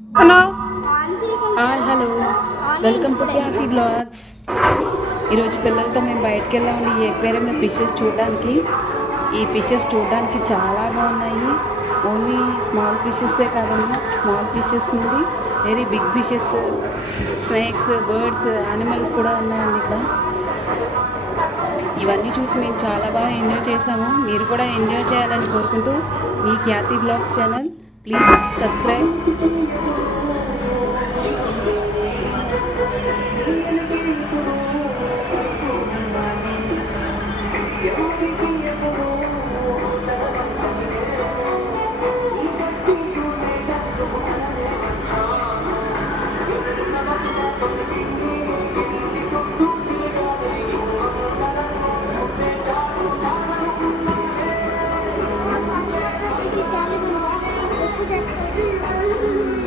Hello hi hello welcome to Khyathi blogs. ఈరోజు పిల్లలతో మేము బయటకు వెళ్ళాము ఈ ఎక్వేరియంలో ఫిషెస్ చూడడానికి. ఈ ఫిషెస్ చూడడానికి చాలా బాగున్నాయి. ఓన్లీ స్మాల్ ఫిషెస్సే కాదమ్మా, స్మాల్ ఫిషెస్ నుండి very big fishes, snakes, birds, animals కూడా ఉన్నాయండి ఇక్కడ. ఇవన్నీ చూసి మేము చాలా బాగా ఎంజాయ్ చేసాము. మీరు కూడా ఎంజాయ్ చేయాలని కోరుకుంటూ మీ ఖ్యాతి బ్లాగ్స్ ఛానల్ ప్లీజ్ సబ్స్క్రైబ్.